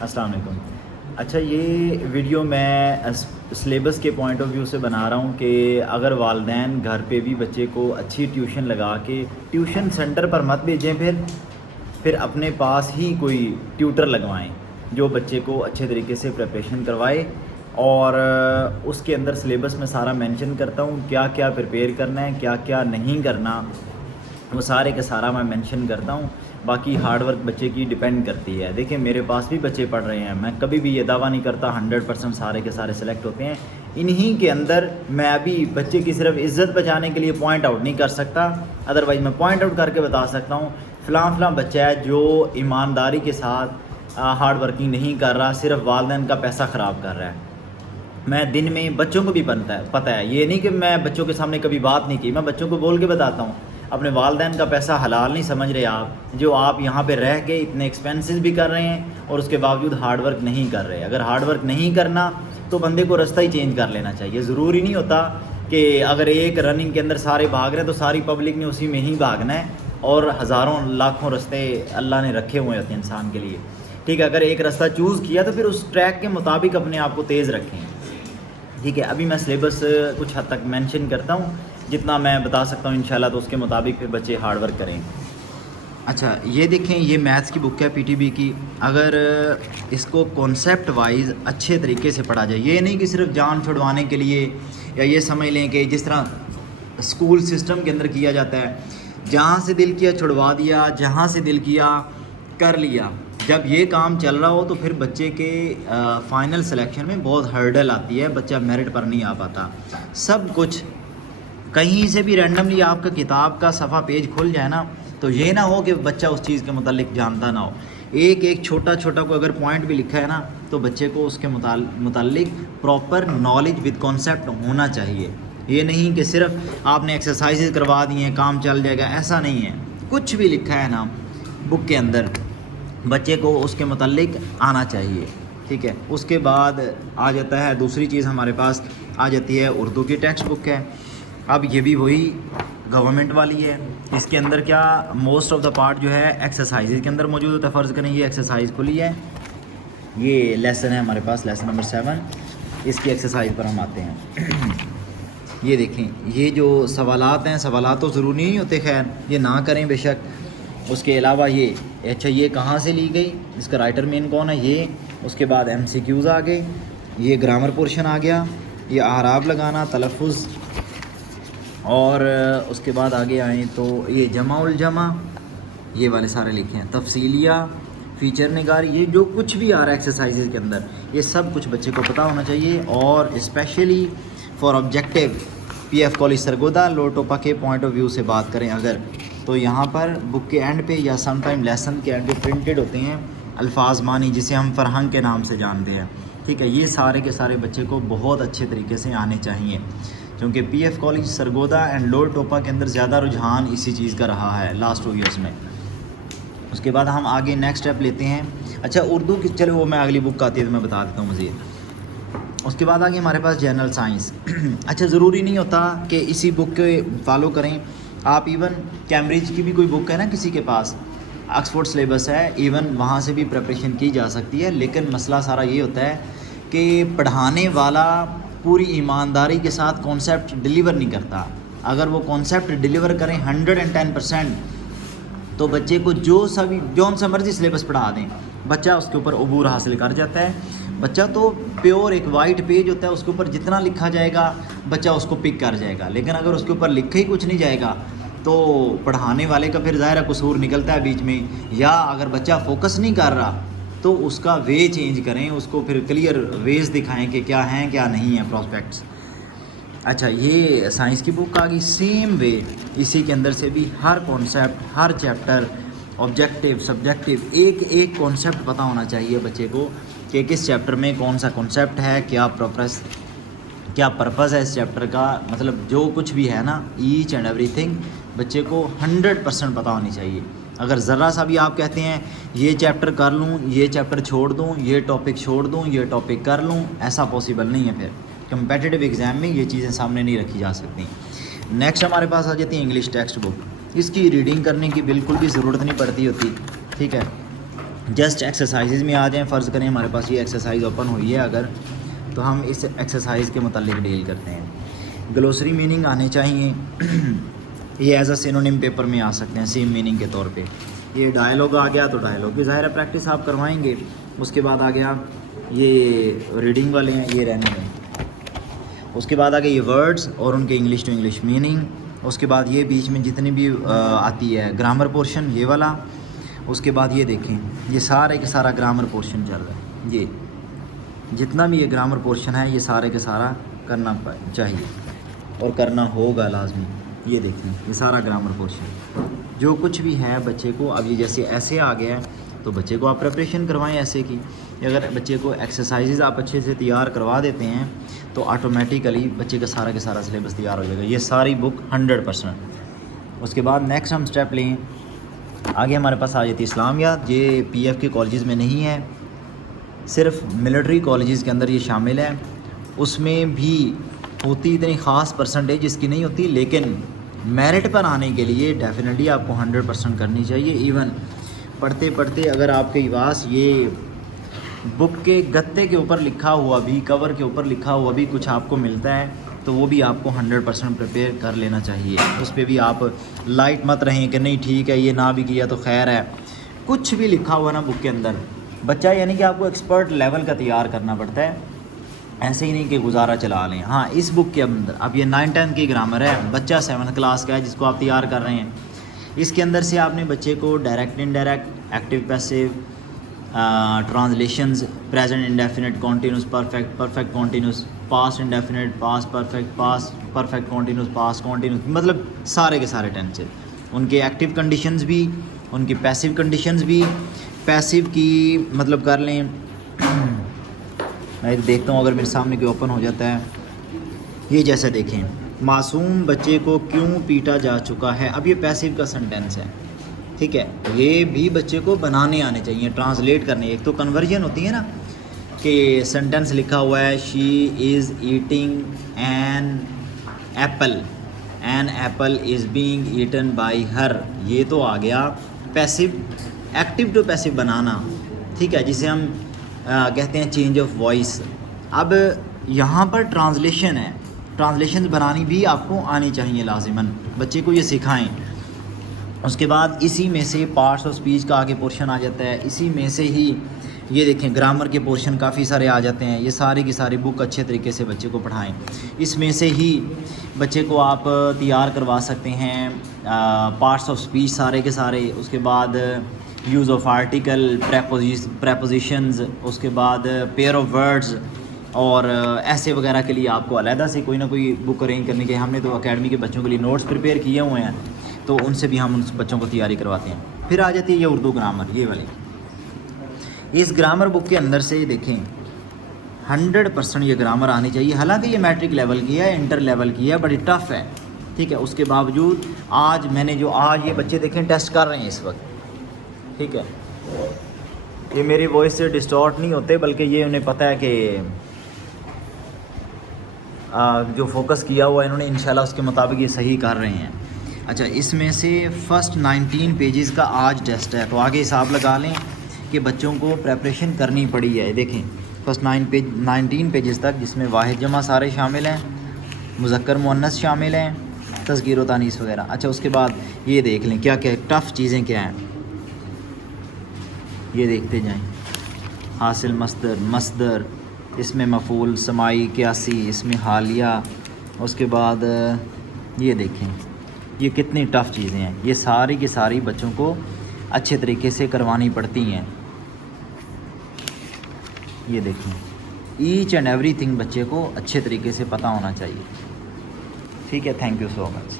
السلام علیکم۔ اچھا، یہ ویڈیو میں سلیبس کے پوائنٹ آف ویو سے بنا رہا ہوں کہ اگر والدین گھر پہ بھی بچے کو اچھی ٹیوشن لگا کے ٹیوشن سینٹر پر مت بھیجیں، پھر اپنے پاس ہی کوئی ٹیوٹر لگوائیں جو بچے کو اچھے طریقے سے پریپریشن کروائے، اور اس کے اندر سلیبس میں سارا مینشن کرتا ہوں کیا کیا پریپیئر کرنا ہے، کیا کیا نہیں کرنا، وہ سارے کا سارا میں مینشن کرتا ہوں۔ باقی ہارڈ ورک بچے کی ڈیپینڈ کرتی ہے۔ دیکھیں میرے پاس بھی بچے پڑھ رہے ہیں، میں کبھی بھی یہ دعویٰ نہیں کرتا 100% سارے کے سارے سلیکٹ ہوتے ہیں۔ انہی کے اندر میں ابھی بچے کی صرف عزت بچانے کے لیے پوائنٹ آؤٹ نہیں کر سکتا، ادروائز میں پوائنٹ آؤٹ کر کے بتا سکتا ہوں فلاں بچہ ہے جو ایمانداری کے ساتھ ہارڈ ورکنگ نہیں کر رہا، صرف والدین کا پیسہ خراب کر رہا ہے۔ میں دن میں بچوں کو بھی پتہ ہے، یہ نہیں کہ میں بچوں کے سامنے کبھی بات نہیں کی، میں بچوں کو بول کے بتاتا ہوں اپنے والدین کا پیسہ حلال نہیں سمجھ رہے آپ، جو آپ یہاں پہ رہ کے اتنے ایکسپینسز بھی کر رہے ہیں اور اس کے باوجود ہارڈ ورک نہیں کر رہے۔ اگر ہارڈ ورک نہیں کرنا تو بندے کو رستہ ہی چینج کر لینا چاہیے۔ ضروری نہیں ہوتا کہ اگر ایک رننگ کے اندر سارے بھاگ رہے ہیں تو ساری پبلک نے اسی میں ہی بھاگنا ہے، اور ہزاروں لاکھوں رستے اللہ نے رکھے ہوئے ہوتے ہیں انسان کے لیے، ٹھیک ہے۔ اگر ایک رستہ چوز کیا تو پھر اس ٹریک کے مطابق اپنے آپ کو تیز رکھیں، ٹھیک ہے۔ ابھی میں سلیبس کچھ حد تک مینشن کرتا ہوں، جتنا میں بتا سکتا ہوں انشاءاللہ، تو اس کے مطابق پھر بچے ہارڈ ورک کریں۔ اچھا، یہ دیکھیں، یہ میتھس کی بک ہے پی ٹی بی کی۔ اگر اس کو کانسیپٹ وائز اچھے طریقے سے پڑھا جائے، یہ نہیں کہ صرف جان چھڑوانے کے لیے، یا یہ سمجھ لیں کہ جس طرح اسکول سسٹم کے اندر کیا جاتا ہے، جہاں سے دل کیا چھڑوا دیا، جہاں سے دل کیا کر لیا۔ جب یہ کام چل رہا ہو تو پھر بچے کے فائنل سلیکشن میں بہت ہرڈل آتی ہے، بچہ میرٹ پر نہیں آ پاتا۔ سب کچھ کہیں سے بھی رینڈملی آپ کا کتاب کا صفحہ پیج کھل جائے نا، تو یہ نہ ہو کہ بچہ اس چیز کے متعلق جانتا نہ ہو۔ ایک چھوٹا کو اگر پوائنٹ بھی لکھا ہے نا، تو بچے کو اس کے متعلق پراپر نالج ود کانسیپٹ ہونا چاہیے۔ یہ نہیں کہ صرف آپ نے ایکسرسائزز کروا دی ہیں کام چل جائے گا، ایسا نہیں ہے۔ کچھ بھی لکھا ہے نا بک کے اندر، بچے کو اس کے متعلق آنا چاہیے، ٹھیک ہے۔ اس کے بعد آ جاتا ہے دوسری چیز ہمارے پاس آ جاتی ہے اردو کی ٹیکسٹ بک ہے۔ اب یہ بھی وہی گورنمنٹ والی ہے۔ اس کے اندر کیا موسٹ آف دا پارٹ جو ہے ایکسرسائز کے اندر موجود ہوتا ہے۔ فرض کریں یہ ایکسرسائز کھلی ہے، یہ لیسن ہے ہمارے پاس، لیسن نمبر 7، اس کی ایکسرسائز پر ہم آتے ہیں۔ یہ دیکھیں، یہ جو سوالات ہیں، سوالات تو ضروری نہیں ہوتے، خیر یہ نہ کریں بے شک۔ اس کے علاوہ یہ اچھا، یہ کہاں سے لی گئی، اس کا رائٹر مین کون ہے، یہ۔ اس کے بعد ایم سی کیوز آ گئے، یہ گرامر پورشن آ گیا، یہ اعراب لگانا، تلفظ، اور اس کے بعد آگے آئیں تو یہ جمع الجمع، یہ والے سارے لکھے ہیں، تفصیلیہ، فیچر نگاری، یہ جو کچھ بھی آ رہا ہے ایکسرسائزز کے اندر، یہ سب کچھ بچے کو پتہ ہونا چاہیے۔ اور especially for objective P F college Sargodha Lower Topa کے پوائنٹ آف ویو سے بات کریں اگر، تو یہاں پر بک کے اینڈ پہ یا سم ٹائم لیسن کے اینڈ پہ پرنٹڈ ہوتے ہیں الفاظ معنی، جسے ہم فرہنگ کے نام سے جانتے ہیں، ٹھیک ہے۔ یہ سارے کے سارے بچے کو بہت اچھے طریقے سے آنے چاہیے، کیونکہ P F college Sargodha and Lower Topa کے اندر زیادہ رجحان اسی چیز کا رہا ہے لاسٹ 2 ایئرس میں۔ اس کے بعد ہم آگے نیکسٹ اسٹیپ لیتے ہیں۔ اچھا، اردو کی چلو وہ میں اگلی بک آتی ہے تو میں بتا دیتا ہوں مزید۔ اس کے بعد آگے ہمارے پاس جنرل سائنس۔ اچھا، ضروری نہیں ہوتا کہ اسی بک کو فالو کریں آپ، ایون کیمبرج کی بھی کوئی بک ہے نا کسی کے پاس، آکسفورڈ سلیبس ہے، ایون وہاں سے بھی پریپریشن کی جا سکتی ہے، لیکن مسئلہ سارا یہ ہوتا ہے کہ پڑھانے والا پوری ایمانداری کے ساتھ کانسیپٹ ڈیلیور نہیں کرتا۔ اگر وہ کانسیپٹ ڈیلیور کریں 110%، تو بچے کو جون سا مرضی سلیبس پڑھا دیں، بچہ اس کے اوپر عبور حاصل کر جاتا ہے۔ بچہ تو پیور ایک وائٹ پیج ہوتا ہے، اس کے اوپر جتنا لکھا جائے گا بچہ اس کو پک کر جائے گا، لیکن اگر اس کے اوپر لکھا ہی کچھ نہیں جائے گا تو پڑھانے والے کا پھر ظاہر قصور نکلتا ہے بیچ میں، یا اگر بچہ فوکس نہیں کر رہا تو اس کا وے چینج کریں، اس کو پھر کلیئر ویز دکھائیں کہ کیا ہیں کیا نہیں ہیں پراسپیکٹس۔ اچھا، یہ سائنس کی بک آ گئی، سیم وے اسی کے اندر سے بھی ہر کانسیپٹ، ہر چیپٹر، آبجیکٹیو، سبجیکٹیو، ایک کانسیپٹ پتہ ہونا چاہیے بچے کو کہ کس چیپٹر میں کون سا کانسیپٹ ہے، کیا پرپز ہے اس چیپٹر کا، مطلب جو کچھ بھی ہے نا، ایچ اینڈ ایوری تھنگ بچے کو 100% پتہ ہونی چاہیے۔ اگر ذرا سا بھی آپ کہتے ہیں یہ چیپٹر کر لوں، یہ چیپٹر چھوڑ دوں، یہ ٹاپک چھوڑ دوں، یہ ٹاپک کر لوں، ایسا پاسبل نہیں ہے۔ پھر کمپیٹیٹیو ایگزام میں یہ چیزیں سامنے نہیں رکھی جا سکتی۔ نیکسٹ ہمارے پاس آ جاتی ہے انگلش ٹیکسٹ بک۔ اس کی ریڈنگ کرنے کی بالکل بھی ضرورت نہیں پڑتی ہوتی، ٹھیک ہے۔ جسٹ ایکسرسائزز میں آ جائیں. فرض کریں ہمارے پاس یہ ایکسرسائز اوپن ہوئی ہے اگر, تو ہم اس ایکسرسائز کے متعلق ڈیل کرتے ہیں. گلوسری میننگ آنے چاہیے. یہ ایز اے سینونیم پیپر میں آ سکتے ہیں سیم میننگ کے طور پہ. یہ ڈائلاگ آ گیا تو ڈائلاگ کی ظاہر ہے پریکٹس آپ کروائیں گے. اس کے بعد آ گیا یہ ریڈنگ والے ہیں, یہ رہنے ہیں. اس کے بعد آ گئے یہ ورڈز اور ان کے انگلش ٹو انگلش میننگ. اس کے بعد یہ بیچ میں جتنی بھی آتی ہے گرامر پورشن یہ والا. اس کے بعد یہ دیکھیں یہ سارے کے سارا گرامر پورشن چل رہا ہے. یہ جتنا بھی یہ گرامر پورشن ہے یہ سارے کے سارا کرنا چاہیے اور کرنا ہوگا لازمی. یہ دیکھیں یہ سارا گرامر پورشن جو کچھ بھی ہے بچے کو. اب یہ جیسے ایسے آ گیا ہے تو بچے کو آپ پریپریشن کروائیں ایسے کی. اگر بچے کو ایکسرسائزز آپ اچھے سے تیار کروا دیتے ہیں تو آٹومیٹیکلی بچے کا سارا سلیبس تیار ہو جائے گا. یہ ساری بک 100%. اس کے بعد نیکسٹ ہم سٹیپ لیں. آگے ہمارے پاس آ جاتی ہے اسلامیات. یہ پی ایف کے کالجز میں نہیں ہے, صرف ملٹری کالجز کے اندر یہ شامل ہے. اس میں بھی ہوتی اتنی خاص پرسنٹیج اس کی نہیں ہوتی, لیکن میرٹ پر آنے کے لیے ڈیفینیٹلی آپ کو 100% کرنی چاہیے. ایون پڑھتے پڑھتے اگر آپ کے پاس یہ بک کے گتے کے اوپر لکھا ہوا بھی, کور کے اوپر لکھا ہوا بھی کچھ آپ کو ملتا ہے تو وہ بھی آپ کو 100% پریپیئر کر لینا چاہیے. اس پہ بھی آپ لائٹ مت رہیں کہ نہیں ٹھیک ہے یہ نہ بھی کیا تو خیر ہے. کچھ بھی لکھا ہوا نا بک کے اندر بچہ, یعنی کہ آپ کو ایکسپرٹ لیول کا تیار کرنا پڑتا ہے, ایسے ہی نہیں کہ گزارا چلا لیں. ہاں اس بک کے اندر اب یہ 9-10 کی گرامر ہے, بچہ 7th کلاس کا ہے جس کو آپ تیار کر رہے ہیں. اس کے اندر سے آپ نے بچے کو direct indirect, active passive, translations, present indefinite, continuous perfect, perfect continuous, past indefinite, past perfect, past perfect continuous, past continuous, مطلب سارے کے سارے ٹینس. ان کے ایکٹیو کنڈیشنز بھی, ان کی پیسیو کنڈیشنز بھی. پیسیو کی مطلب کر لیں, میں دیکھتا ہوں اگر میرے سامنے کوئی اوپن ہو جاتا ہے. یہ جیسے دیکھیں معصوم بچے کو کیوں پیٹا جا چکا ہے. اب یہ پیسیو کا سنٹینس ہے, ٹھیک ہے. یہ بھی بچے کو بنانے آنے چاہیے, ٹرانسلیٹ کرنے. ایک تو کنورژن ہوتی ہے نا کہ سنٹینس لکھا ہوا ہے she is eating an apple, an apple is being eaten by her. یہ تو آ گیا پیسیو, ایکٹیو ٹو پیسیو بنانا, ٹھیک ہے, جسے ہم کہتے ہیں چینج آف وائس. اب یہاں پر ٹرانسلیشن ہے, ٹرانسلیشن بنانی بھی آپ کو آنی چاہیے لازماً, بچے کو یہ سکھائیں. اس کے بعد اسی میں سے پارٹس آف اسپیچ کا آگے پورشن آ جاتا ہے. اسی میں سے ہی یہ دیکھیں گرامر کے پورشن کافی سارے آ جاتے ہیں. یہ ساری کی ساری بک اچھے طریقے سے بچے کو پڑھائیں. اس میں سے ہی بچے کو آپ تیار کروا سکتے ہیں پارٹس آف اسپیچ سارے کے سارے. اس کے بعد یوز آف آرٹیکل, پریپوزیشنز, اس کے بعد پیئر آف ورڈز, اور ایسے وغیرہ کے لیے آپ کو علیحدہ سے کوئی نہ کوئی بک ارینج کرنے کے. ہم نے تو اکیڈمی کے بچوں کے لیے نوٹس پریپیئر کیے ہوئے ہیں, تو ان سے بھی ہم ان بچوں کو تیاری کرواتے ہیں. پھر آ جاتی ہے یہ اردو گرامر, یہ والی. اس گرامر بک کے اندر سے دیکھیں 100% یہ گرامر آنی چاہیے. حالانکہ یہ میٹرک لیول کی ہے, انٹر لیول کی ہے, بڑی ٹف ہے, ٹھیک ہے. اس کے باوجود آج میں نے جو آج یہ بچے دیکھیں ٹیسٹ کر رہے ہیں اس وقت, ٹھیک ہے. یہ میری وائس سے ڈسٹارٹ نہیں ہوتے, بلکہ یہ انہیں پتہ ہے کہ جو فوکس کیا ہوا ہے انہوں نے انشاءاللہ اس کے مطابق یہ صحیح کر رہے ہیں. اچھا, اس میں سے فرسٹ 19 پیجز کا آج ٹیسٹ ہے, تو آگے حساب لگا لیں کہ بچوں کو پریپریشن کرنی پڑی ہے. دیکھیں فرسٹ 19 پیجز تک, جس میں واحد جمع سارے شامل ہیں, مذکر مؤنث شامل ہیں, تذکیر و تانیث وغیرہ. اچھا, اس کے بعد یہ دیکھ لیں کیا کیا ٹف چیزیں کیا ہیں, یہ دیکھتے جائیں. حاصل مصدر, مصدر, اس میں مفعول, سماعی, قیاسی, اس میں حالیہ. اس کے بعد یہ دیکھیں یہ کتنی ٹف چیزیں ہیں. یہ ساری کی ساری بچوں کو اچھے طریقے سے کروانی پڑتی ہیں. یہ دیکھیں ایچ اینڈ ایوری تھنگ بچے کو اچھے طریقے سے پتہ ہونا چاہیے, ٹھیک ہے. Thank you so much.